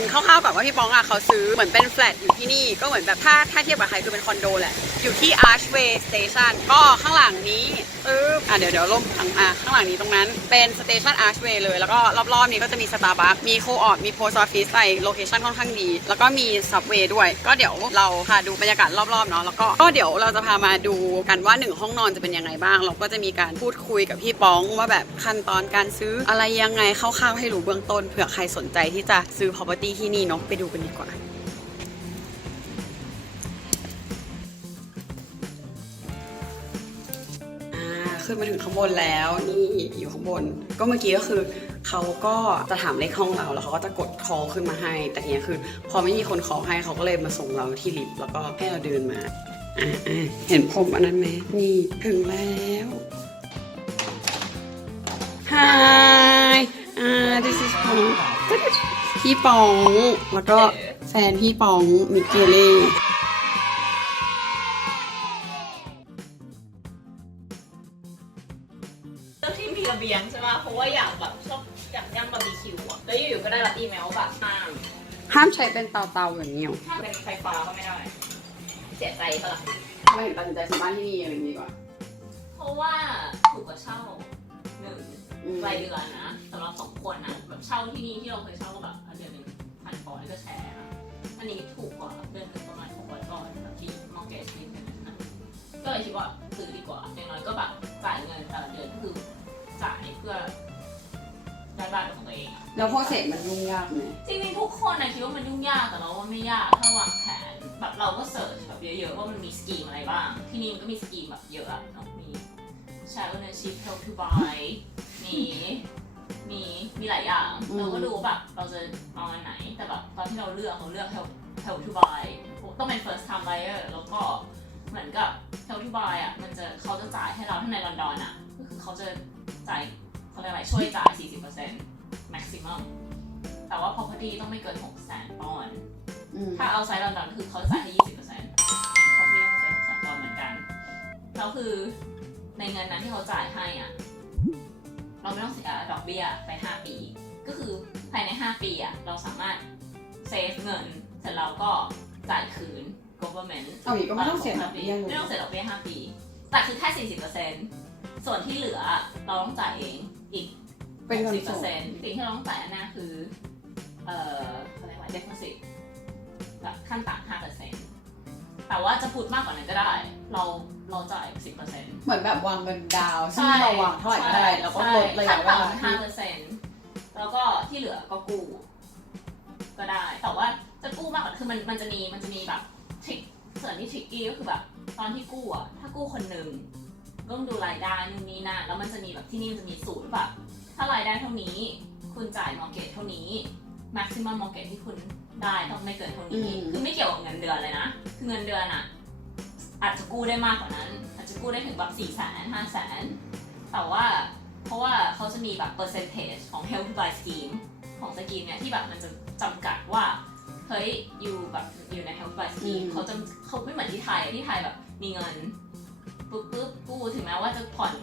รินคร่าวๆก่อนว่าพี่ป้องอะเขาซื้อเหมือนเป็นแฟลตอยู่ที่นี่ก็เหมือนแบบถ้าถ้าเทียบกับใครคือเป็นคอนโดแหละ อยู่ที่ Archway Station ก็ข้างหลังนี้ปึ๊บอะเดี๋ยวเดี๋ยวล่มข้างอะข้างหลังนี้ตรงนั้นเป็นสเตชัน Archway เลย แล้วก็รอบๆนี้ก็จะมี Starbucks มี Co-op มี Post Office ใส่โลเคชั่นค่อนข้างดี แล้วก็มี Subway ด้วย ก็เดี๋ยวเราพาดูบรรยากาศรอบๆเนาะแล้วก็ก็เดี๋ยวเราจะพามาดูกันว่าหนึ่งห้องนอนจะเป็นยังไงบ้าง เราก็จะมีการพูดคุยกับพี่ป้องว่าแบบขั้นตอนการซื้ออะไรยังไงคร่าวๆให้รู้เบื้องต้นเผื่อใครสนใจที่จะซื้อ property ที่นี่เนาะไปดูกันดีกว่าอ่า ขึ้นมาถึงข้างบนแล้วนี่อยู่ข้างบน ก็เมื่อกี้ก็คือเขาก็จะถามเลขห้องเราแล้วเขาก็จะกดคอขึ้นมาให้ แต่ทีเนี้ยคือ พอไม่มีคนคอให้เขาก็เลยมาส่งเราที่ลิฟต์แล้วก็ให้เราเดินมาอ่าอ่าเห็นผมอันนั้นไหมนี่ถึงแล้ว Hi อ่า this is ปอง พี่ปอง แล้วก็แฟนพี่ปองมิเกเล่เลือกที่มีระเบียงใช่ไหมเพราะว่าอยากแบบชอบอยากย่างบาร์บีคิวอะแล้วอยู่ๆก็ได้รับอีเมลแบบห้ามห้ามใช้เป็นเตาๆอย่างนี้หรอถ้าเป็นไฟฟ้าก็ไม่ได้ เสียใจปะล่ะทำไมถึงตัดสินใจซื้อบ้านที่นี่อะไรอย่างนี้ดีกว่าเพราะว่าถูกกว่าเช่าหนึ่งอืมรายเดือนนะ สำหรับสองคนนะแบบเช่าที่นี่ที่เราเคยเช่าก็แบบเดือนหนึ่งพันกว่าก็แชร์นะอันนี้ถูกกว่าเดือนหนึ่งประมาณหกร้อยก่อนแบบที่มอร์เกจนี่เป็นะก็เลยคิดว่าซื้อดีกว่าอย่างน้อยก็แบบจ่ายเงินแต่ละเดือนก็คือจ่ายเพื่อได้บ้านของตัวเองอะ แล้วโปรเซสมันยุ่งยากไหมจริงๆทุกคนนะคิดว่ามันยุ่งยากแต่เราว่าไม่ยากถ้าวางแผนแบบเราก็เสิร์ชแบบเยอะๆว่ามันมีสกีมอะไรบ้าง ที่นี่มันก็มีสกีมแบบเยอะอะเนาะมี Share Ownership Help to Buy มี มีมีหลายอย่างเราก็ดูว่าแบบเราจะเอาอันไหน แต่แบบตอนที่เราเลือกเราเลือก Help Help to Buy ต้องเป็น first time buyer แล้วก็เหมือนกับ Help to Buy อะมันจะเขาจะจ่ายให้เราถ้าในลอนดอนอะก็คือเขาจะจ่ายเขาเรียกอะไรช่วยจ่าย 40% maximum แต่ว่า property ต้องไม่เกิน6แสนปอนด์ อืมถ้าเอาไซด์ลอนดอนคือเขาจ่ายให้20%เขาเรียกว่าจ่าย6แสนปอนด์เหมือนกันแล้วคือในเงินนั้นที่เขาจ่ายให้อะ เราไม่ต้องเสียดอกเบี้ยไป 5 ปี ก็คือภายใน 5 ปีอะเราสามารถเซฟเงินเสร็จแล้วก็จ่ายคืน government เอาอีกก็ไม่ต้องเสียดอกเบี้ยเลไม่ยต้องเสียดอกเบี้ย 5 ปี แต่คือแค่ 40%ส่วนที่เหลือเราต้องจ่ายเองอีกเป็นเงินสิบสเปอดร์เซ็นต์สิ่งที่เราต้องจ่ายอันหน้าคือ เอ่ออะไรวะ deposit แบบขั้นต่ำห้าเปอร์เซ็นต์ แต่ว่าจะพูดมากกว่านั้นก็ได้ เราเราจ่ายสิบเปอร์เซ็นต์เหมือนแบบวางเงินดาวน์ซึ่งเราวางเท่าไหร่ก็ได้แล้วก็ลดระยะเวลาห้าที่เปอร์เซ็นต์แล้วก็ที่เหลือก็กู้ ก็ได้ แต่ว่าจะกู้มากกว่าคือมันมันจะมีมันจะมีแบบทริคส่วนที่ทริกกี้ก็คือแบบ ตอนที่กู้อะถ้ากู้คนหนึ่งก็ต้องดูรายได้นู่นนี่นั่นแล้วมันจะมีแบบที่นี่มันจะมีสูตรแบบถ้ารายได้เท่านี้ คุณจ่ายมอร์เกตเท่านี้ maximum mortgage ที่คุณได้ต้องไม่เกินเท่านี้ อืม คือไม่เกี่ยวกับเงินเดือนเลยนะคือเงินเดือนอะอาจจะกู้ได้มากกว่านั้น อาจจะกู้ได้ถึงแบบสี่แสนห้าแสนแต่ว่าเพราะว่าเขาจะมีแบบ percentage ของ help to buy scheme ของสกีมเนี่ยที่แบบมันจะจำกัดว่าเฮ้ยอยู่แบบอยู่ใน help to buy scheme อืม เขาจะเขาไม่เหมือนที่ไทยที่ไทยแบบมีเงินปุ๊บปุ๊บกู้ถึงแม้ว่าจะผ่อน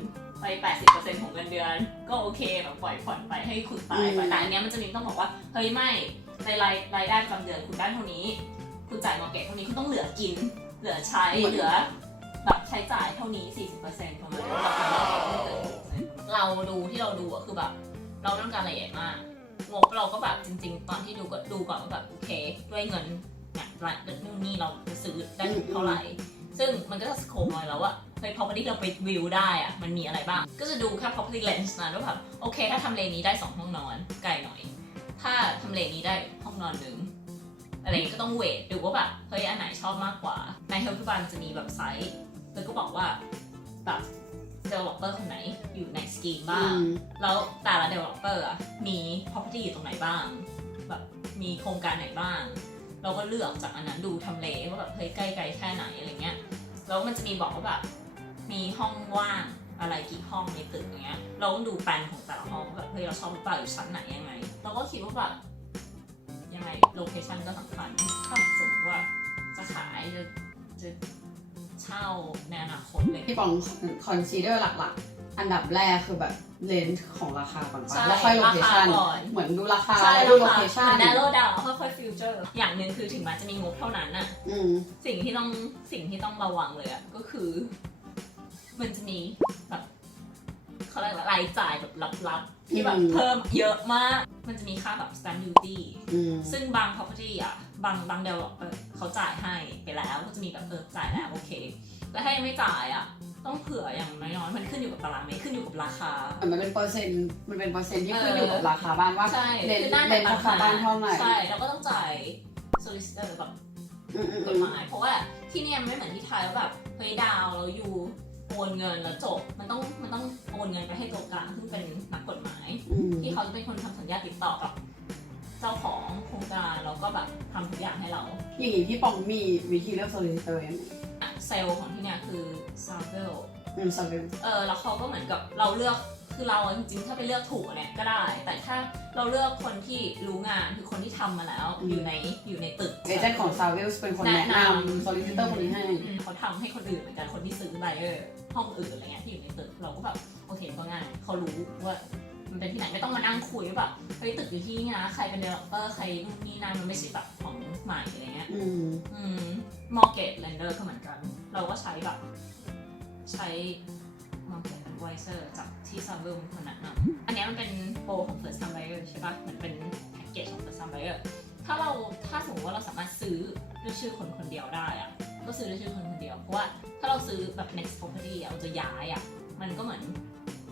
ไป 80%ของเงินเดือน ก็โอเคแบบปล่อยผ่อนไปให้คุณตายไปอืม แต่อันเนี้ยมันจะมีต้องบอกว่า เฮ้ยไม่ในรายรายได้ประจำเดือนคุณได้เท่านี้ คุณจ่ายมอร์เกตเท่านี้คุณต้องเหลือกิน เหลือใช้เหลือแบบใช้จ่ายเท่านี้ 40%ประมาณนี้เราดูที่เราดูอะคือแบบ เราไม่ต้องการละเอียดมากงบเราก็แบบจริง ๆ ตอนที่ดูก็ดูก่อนว่าแบบโอเค ด้วยเงินเนี่ยรายนู่นนี่เราจะซื้อได้เท่าไหร่ ซึ่งมันก็จะสโคปมาแล้วว่าเฮ้ย property ที่เราไปวิวได้อะมันมีอะไรบ้าง ก็จะดูแค่ property lens นะว่าแบบโอเค ถ้าทำเลนี้ได้ 2 ห้องนอนไกลหน่อย ถ้าทำเลนี้ได้ห้องนอนหนึ่งอะไรอย่างงี้ก็ต้องเวทดูว่าแบบเฮ้ยอันไหนชอบมากกว่า ใน Help to Buy มันจะมีแบบไซต์แล้วก็บอกว่าแบบ developer คนไหนอยู่ในสกีมบ้างอืมแล้วแต่ละ developer อะมี property อยู่ตรงไหนบ้าง แบบมีโครงการไหนบ้าง เราก็เลือกจากอันนั้นดูทำเลว่าแบบเฮ้ยใกล้ๆแค่ไหนอะไรเงี้ย แล้วมันจะมีบอกว่าแบบมีห้องว่างอะไรกี่ห้องในตึกอย่างเงี้ย เราต้องดูแปลนของแต่ละห้องแบบเฮ้ยเราชอบหรือเปล่าอยู่ชั้นไหนยังไง เราก็คิดว่าแบบยังไงโลเคชันก็สำคัญถ้าสมมติว่าจะขายจะจะเช่าในอนาคตเลย พี่ปองคอนซีเดอร์หลักๆ อันดับแรกคือแบบ เลนส์ของราคาก่อนใช่ปะแล้วค่อยโลเคชั่นราคาก่อน เหมือนดูราคาใช่แล้วดูราโลคาเคชั่นแนโรดาวค่อยๆฟิวเจอร์ อย่างหนึ่งคือถึงแม้จะมีงบเท่านั้นอะอืมสิ่งที่ต้องสิ่งที่ต้องระวังเลยอะก็คือ มันจะมีแบบเขาเรียกว่ารายจ่ายแบบลับๆ ที่แบบอืมเพิ่มเยอะมาก มันจะมีค่าแบบ stamp duty อืมซึ่งบาง property อะ บางบาง developer เขาจ่ายให้ไปแล้ว ก็จะมีแบบเออจ่ายแล้วโอเคแต่ถ้ายังไม่จ่ายอะ ต้องเผื่ออย่างน้อยๆ มันขึ้นอยู่กับตารางเมตรขึ้นอยู่กับราคามันเป็นเปอร์เซ็นต์มันเป็นเปอร์เซ็นต์ที่เออขึ้นอยู่กับราคาบ้านว่าใช่เลนคือน่าเลจะนราคาบ้านเท่าไหร่ใช่แล้วก็ต้องจ่าย solicitor แบบอืมอืมกอืฎมหมาย เพราะว่าที่เนี่ยมันไม่เหมือนที่ไทยว่าแบบเฮ้ยดาวแล้วอยู่โอนเงินแล้วจบ มันต้องมันต้องโอนเงินไปให้ตัวกลางซึ่งเป็นนักกฎหมาย อืมที่เขาจะเป็นคนทำสัญญาติดต่อกับเจ้าของโครงการแล้วก็แบบทำทุกอย่างให้เรา อย่างนี้พี่ปองมีวิธีเลือกโซลิเตอร์ยังไง เซลล์ของที่เนี่ยคือซาเวลอืมซาเวลเออแล้วเขาก็เหมือนกับเราเลือกคือเราอะจริงๆถ้าไปเลือกถูกเนี่ยก็ได้ แต่ถ้าเราเลือกคนที่รู้งานคือคนที่ทำมาแล้วอยู่ในอยู่ในตึก เอเจนต์ของซาเวลเป็นคนแนะนำโซลิเตอร์คนนี้ให้ อืมเขาทำให้คนอื่นเหมือนกันคนที่ซื้อไบเออร์ห้องอื่นอะไรเงี้ยที่อยู่ในตึกเราก็แบบโอเคก็ง่ายเขารู้ว่ามันเป็นที่ไหนไม่ต้องมานั่งคุยว่าแบบเฮ้ยตึกอยู่ที่นี่นะใครเป็นเดเวลลอปเปอร์ใครนู่นนี่นั่นมันไม่ใช่แบบของใหม่อะไรเงี้ยอืมอืม mortgage lender ก็เหมือนกัน เราก็ใช้แบบ ใช้ mortgage advisor จากที่ s u b w e l เป็นคนแนะนอันนี้มันเป็นโปรของ first time buyer ใช่ปะเหมือนเป็นแพ็กเกจของ first time buyer ถ้าเราถ้าสมมติว่าเราสามารถซื้อด้วยชื่อคนคนเดียวได้อะก็ซื้อด้วยชื่อคนคนเดียว เพราะว่าถ้าเราซื้อแบบ next property เราจะย้ายอะมันก็เหมือน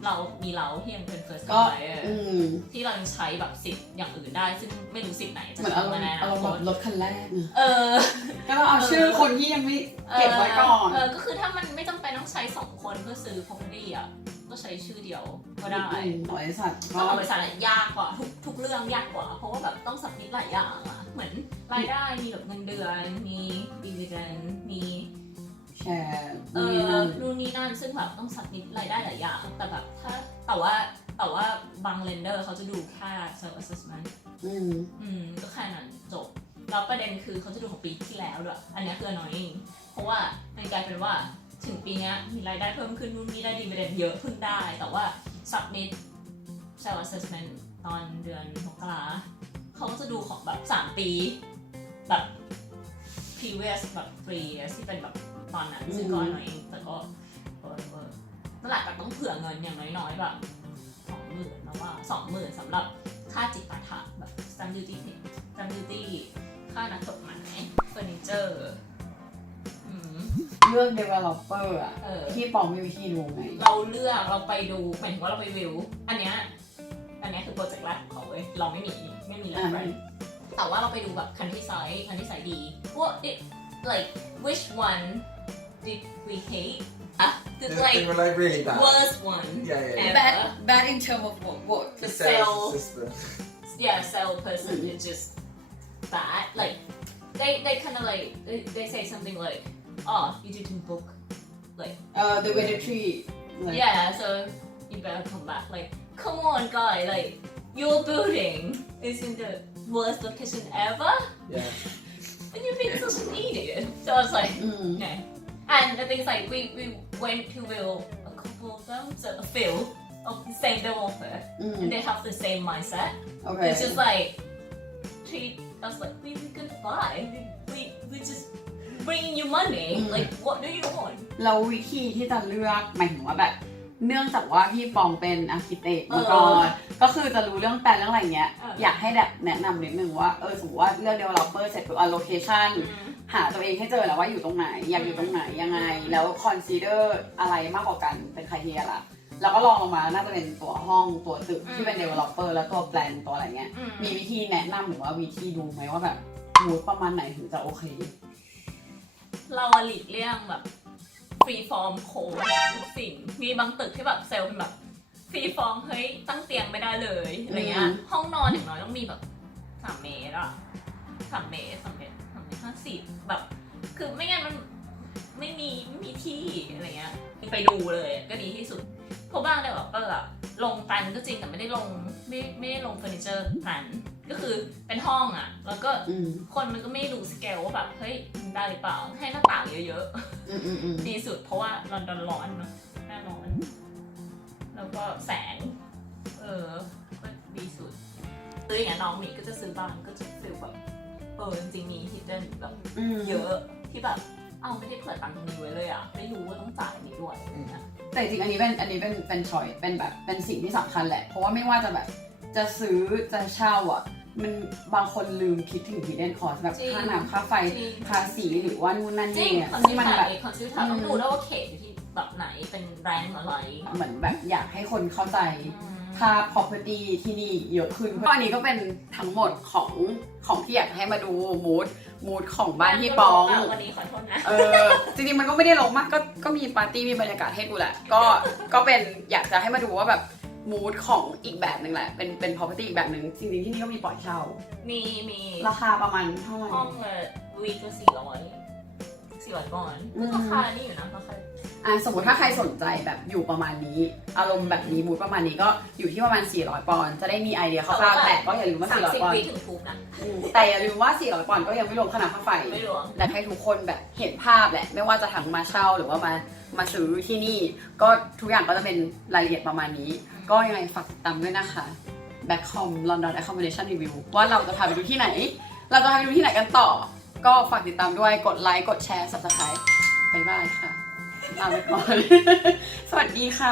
เรามีเราที่ยังเป็น first ก็ time buyer อืมที่เรายังใช้แบบสิทธิ์อย่างอื่นได้ ซึ่งไม่รู้สิทธิ์ไหนจะเหมือนใช้อารมมาณ์ในออารนามณ์คแบบตรถคันแรกอะเออ ก็ต้องเอาชื่อคนที่ยังไม่เก็บไว้ก่อน เออ ก็คือถ้ามันไม่จำเป็นต้องใช้สองคนเพื่อซื้อ property อะ ก็ใช้ชื่อเดียวก็ได้อืมบริษัทต้ก็องบริษัทอะยากกว่าทุกทุกเรื่องยากกว่า เพราะว่าแบบต้องสับมิดหลายอย่างอะเหมือนรายได้มีแบบเงินเดือน มีดีเวเดนมี แชร์เอนู่นนี่อนั่นนู่นนี่นั่นซึ่งแบบต้องสับมิดรายได้หลายอย่าง แต่แบบถ้าแต่ว่าแต่ว่าบางเลนเดอร์เขาจะดูแค่ self assessment อืมอืมก็แค่นั้นจบ แล้วประเด็นคือเขาจะดูของปีที่แล้วด้วย อันนี้คือ annoying เพราะว่ามันกลายเป็นว่าถึงปีเนี้ยมีรายได้เพิ่มขึ้นนู่นนี่ได้ดีเวเดนเยอะขึ้นได้ แต่ว่า submit self assessment ตอนเดือนมกราเขาก็จะดูของแบบ 3 ปี แบบ previous แบบ three years ที่เป็นแบบ ตอนนั้นซึ่งก็ annoying แต่ก็เออเออนั่นแหละแต่ต้องเผื่อเงินอย่างน้อยๆแบบสองหมื่นแล้วว่าสองหมื่นสำหรับค่าจิปาถะแบบ stamp duty stamp duty ค่านักกฎหมายเฟอร์นิเจอร์อืมเลือก developer อะเออพี่ปองมีวิธีดูไหมเราเลือกเราไปดูหมายถึงว่าเราไปวิว อันเนี้ยอันเนี้ยคือโปรเจกต์แรกของเขาเว้ยเราไม่มีไม่มีเลอ่ายแต่ว่าเราไปดูแบบคันที่ไซส์คันที่ไซส์ดีว่า it like which one did we hate อ่ะ They, the they like were like really bad. worst one Yeah, yeah, yeah. ever bad bad in term of what what the sales sale system. yeah sell person is just bad like they they kind of like they, they say something like oh you didn't book like uh the way the tree like Yeah, so you better come back. Like, come on, guy. Like, your building is in the worst location ever, Yeah. and you're being such an idiot. So I was like, อืม no. And the thing is, like, we we went to Will a couple of them, so a few of the same developer, อืม and they have the same mindset. โอเค It's just like treat us like we we could buy. We we we just bringing you money. Mm. Like, what do you want? เราวิธีที่จะเลือกหมายถึงว่าแบบ เนื่องจากว่าพี่ปองเป็นอาร์เคเต็กเออมาก่อนก็คือจะรู้เรื่องแปลนเรื่องอะไรเงี้ย เอออยากให้แบบแนะนำนิดนึงว่า เออสมมติว่าเลือก developer เสร็จปุ๊บ allocation หาตัวเองให้เจอแล้วว่าอยู่ตรงไหน อยากอยู่ตรงไหนยังไง แล้ว consider อะไรมากกว่ากันเป็นใครเทียละแล้วก็ลองลงมาน่าจะเป็นตัวห้องตัวตึกที่เป็น developer แล้วตัวแปลนตัวอะไรเงี้ย อืมมีวิธีแนะนำหรือว่าวิธีดูไหมว่าแบบมูดประมาณไหนถึงจะโอเค เราอะหลีกเลี่ยงแบบ ฟรีฟอร์มโค้ดทุกสิ่ง มีบางตึกที่แบบเซลล์เป็นแบบฟรีฟอร์มเฮ้ยตั้งเตียงไม่ได้เลยอะไรเงี้อืยมห้องนอนอย่างน้อยต้องมีแบบสามเมตรอะสามเมตรสามเมตรสามเมตรห้าสิบแบบ คือไม่งั้นมันไม่มีไม่มีที่อะไรเงี้ย ไปดูเลยก็ดีที่สุดเพราะบ้างเลยแบบเอออะลงแปลนก็จริงแต่ไม่ได้ลงไม่ไม่ได้ลงเฟอร์นิเจอร์แปลน ก็คือเป็นห้องอะแล้วก็อืมคนมันก็ไม่รู้สเกลว่าแบบเฮ้ยมันได้หรือเปล่าให้หน้าต่างเยอะอืมอืมอืมๆ ดีสุดเพราะว่าลอนดอนร้อนเนาะหน้าร้อนอืมอืมอืมอืมอืแล้วก็แสง เออก็ดีสุดซื้ออย่างเงี้ยน้องหมีก็จะซื้อบ้านก็จะฟีลแบบเออจริงๆมี hidden แบบ อืมเยอะที่แบบ เอ้าไม่ได้เผื่อตังค์ตรงนี้ไว้เลยอะ ไม่รู้ว่าต้องจ่ายอันนี้ด้วยอะไรเงี้ยแต่จริงๆอันนี้เป็นอันนี้เป็นเป็นชอยเป็นแบบเป็นสิ่งที่สำคัญแหละ เพราะว่าไม่ว่าจะแบบจะซื้อจะเช่าอะ มันบางคนลืมคิดถึง hidden cost แบบจริงค่าน้ำค่าไฟจริงภาษีหรือว่านู่นนั่นจรินี่งเนี่ยคอนซิที่วมันทาแบบเองคอนซิวทาต้องดูด้วยว่าเขตอยู่ที่แบบไหนเป็นแรงอะไรเหมือนแบบอยากให้คนเข้าใจภาพ property ที่นี่เยอะขึ้นก็อันนี้ก็เป็นทั้งหมดของของที่อยากให้มาดูมูดมูดของบ้านพี่ปอง วันนี้ขอโทษนะ เออจริงๆมันก็ไม่ได้ลงมากก็ก็มีปาร์ตี้มีบรรยากาศให้ดูแหละ ก็ก็เป็นอยากจะให้มาดูว่าแบบ มูดของอีกแบบหนึ่งแหละ เป็นเป็น property อีกแบบหนึ่งจริงๆที่นี่ก็มีปล่อยเช่า มีมีราคาประมาณเท่าไหร่ ห้องละวีก็สี่ร้อยสี่ร้อยก่อนอืม ราคานี่อยู่นะราคาอะสมมติถ้าใครสนใจแบบอยู่ประมาณนี้ อารมณ์แบบนี้มูดประมาณนี้ก็อยู่ที่ประมาณ 400 ปอนด์จะได้มีไอเดียคร่าวๆแต่ก็อย่าลืมว่า สามสิบ400 ปอนวีด์ถึงทุกนะอืมแต่อย่าลืมว่า 400 ปอนด์ก็ยังไม่รวมค่าน้ำค่าไฟ ไม่รวมและให้ทุกคนแบบเห็นภาพแหละ ไม่ว่าจะทั้งมาเช่าหรือว่ามามาซื้อที่นี่ ก็ทุกอย่างก็จะเป็นรายละเอียดประมาณนี้ ก็ยังไงฝากติดตามด้วยนะคะ Backcom London Accommodation Review ว่าเราจะพาไปดูที่ไหน เราจะพาไปดูที่ไหนกันต่อ ก็ฝากติดตามด้วยกดไลค์กดแชร์ subscribe บ๊ายบายค่ะลาไปก่อน สวัสดีค่ะ